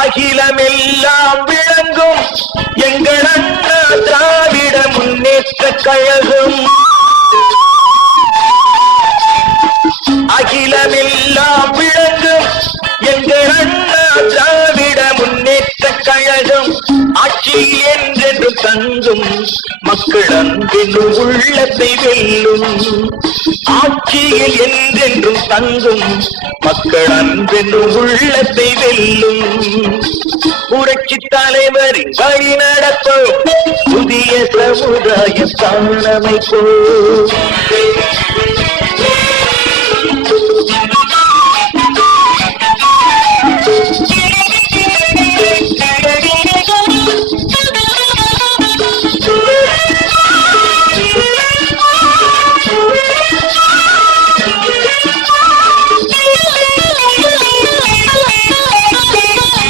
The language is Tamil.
அகிலமெல்லாம் விளங்கும். எங்கள் அண்ணா திராவிட முன்னேற்ற கழகம். அகிலமெல்லாம் தங்கும் மக்கள் அன்பென்றும் உள்ளத்தை வெல்லும். ஆட்சியில் என்றென்றும் தங்கும் மக்கள் அன்பென்றும் உள்ளத்தை வெல்லும். புரட்சி தலைவர் வழி நடப்போம் புதிய சமுதாய சாணமைப்போம்